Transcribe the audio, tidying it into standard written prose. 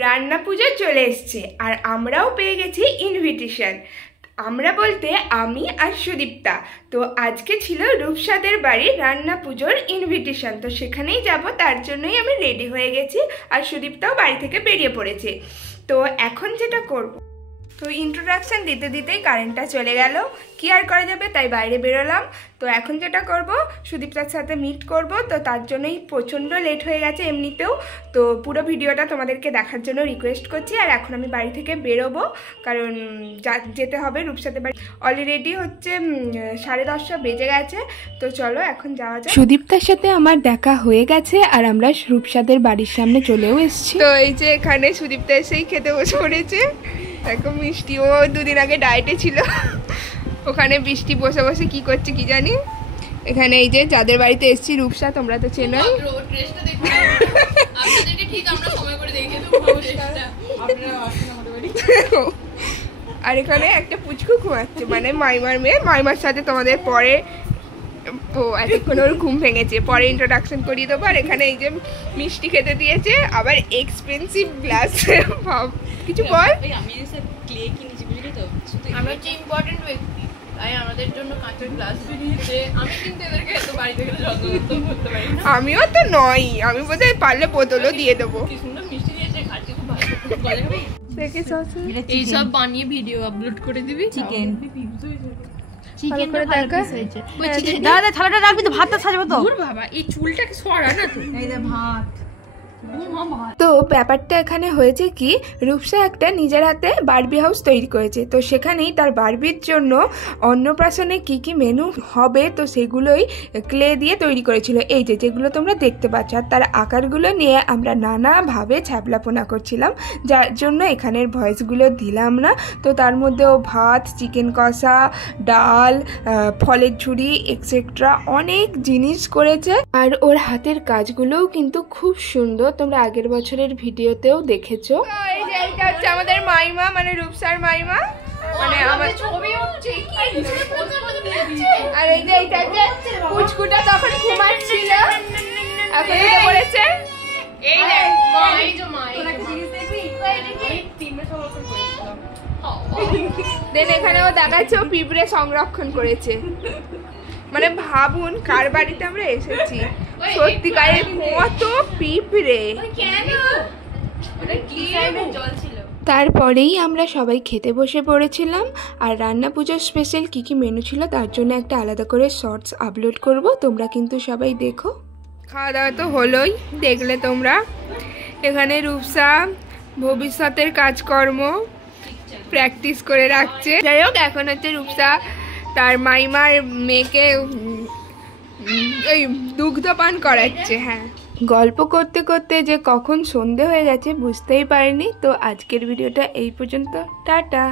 রান্না পুজো চলে এসছে আর আমরাও পেয়ে গেছি ইনভিটেশন। আমরা বলতে আমি আর সুদীপ্তা। তো আজকে ছিল রূপসাদের বাড়ি রান্না পুজোর ইনভিটেশন, তো সেখানেই যাব, তার জন্যই আমি রেডি হয়ে গেছি আর সুদীপ্তাও বাড়ি থেকে বেরিয়ে পড়েছে। তো এখন যেটা করব, তো ইন্ট্রোডাকশান দিতে দিতেই কারেন্টটা চলে গেল, কি আর করা যাবে, তাই বাইরে বেরোলাম। তো এখন যেটা করব, সুদীপ্তার সাথে মিট করব, তো তার জন্যই প্রচণ্ড লেট হয়ে গেছে এমনিতেও। তো পুরো ভিডিওটা তোমাদেরকে দেখার জন্য রিকোয়েস্ট করছি। আর এখন আমি বাড়ি থেকে বেরোবো, কারণ যেতে হবে রূপসাদের বাড়ি। অলরেডি হচ্ছে 10:30 বেজে গেছে, তো চলো এখন যাওয়া যায়। সুদীপ্তার সাথে আমার দেখা হয়ে গেছে আর আমরা রূপসাদের বাড়ির সামনে চলেও এসেছি। তো এই যে এখানে সুদীপ্তা এসেই খেতে বসে পড়েছে। এখন মিষ্টি ও 2 দিন আগে ডায়েটে ছিল, ওখানে বৃষ্টি বসে বসে কি করছে কি জানি। এখানে এই যে যাদের বাড়িতে এসেছি, রূপসা তোমরা তো চেনোই। আর এখানে একটা পুচকু ঘুমাচ্ছে, মানে মাইমার মেয়ে। মাইমার সাথে তোমাদের পরে এতক্ষণ ওর ঘুম ভেঙেছে, পরে ইন্ট্রোডাকশন করিয়ে দেবো। আর এখানে এই যে মিষ্টি খেতে দিয়েছে, আবার এক্সপেন্সিভ গ্লাস। ভাব কিছু বল। আমি ক্লে কিনেছি, বুঝলি তো, আমরা হচ্ছে ইম্পর্টেন্ট ব্যক্তি, তাই আমাদের জন্য কাঁচের গ্লাস বেরিয়েছে। আমি কিন্তু এদেরকে এত বাড়িতে গেলে যত্ন করতে পারি না। আমিও তো নই, আমি বোধহয় পারলে বোতলও দিয়ে দেবো। কি সুন্দর মিষ্টি দিয়েছে, খাচ্ছি খুব ভালো। এইসব বানিয়ে ভিডিও আপলোড করে দিবি। চিকেন দাদা থালাটা রাখবি তো, ভাতটা সাজাবো তো। বাবা এই চুলটাকে সরা না তো। এই যে ভাত। তো ব্যাপারটা এখানে হয়েছে কি, রূপসা একটা নিজের হাতে বারবি হাউস তৈরি করেছে। তো সেখানেই তার বারবির জন্য অন্নপ্রাশনে কি কি মেনু হবে, তো সেগুলোই ক্লে দিয়ে তৈরি করেছিল, এই যে যেগুলো তোমরা দেখতে পাচ্ছ। আর তার আকারগুলো নিয়ে আমরা নানাভাবে ছ্যাবলাপোনা করছিলাম, যার জন্য এখানের ভয়েসগুলো দিলাম না। তো তার মধ্যেও ভাত, চিকেন কষা, ডাল, ফলের ঝুড়ি এক্সেট্রা অনেক জিনিস করেছে। আর ওর হাতের কাজগুলোও কিন্তু খুব সুন্দর, তোমরা আগের বছরের ভিডিওতেও দেখেছো। এই যে এইটা হচ্ছে আমাদের মাইমা, মানে রূপসার মাইমা, মানে আমার ছবি উঠছে কি। আর এই যে এইটা যে পুচকুটা তখন ঘুমাচ্ছিল, এখন উঠে পড়েছে। এই যে মা, এই যে মা, তোরা একটা জিনিস দেখবি? তিনটে সংরক্ষণ করেছিলাম। দেন এখানেও দেখাচ্ছে ও পিঁপড়ে সংরক্ষণ করেছে। মানে ভাবুন কার বাড়িতে আমরা এসেছি, সত্যিকারের কত পিঁপড়ে। তারপরেই আমরা সবাই খেতে বসে পড়েছিলাম। আর রান্না পুজোর স্পেশাল কী কী মেনু ছিল তার জন্য একটা আলাদা করে শর্টস আপলোড করব, তোমরা কিন্তু সবাই দেখো। খাওয়া দাওয়া তো হলোই, দেখলে তোমরা। এখানে রূপসা ভবিষ্যতের কাজকর্ম প্র্যাকটিস করে রাখছে। যাই হোক, এখন হচ্ছে রূপসা তার মাইমার মেয়েকে ওই দুগ্ধপান করাচ্ছে। হ্যাঁ, গল্প করতে করতে যে কখন সন্ধে হয়ে গেছে বুঝতেই পারিনি। তো আজকের ভিডিওটা এই পর্যন্ত, টাটা।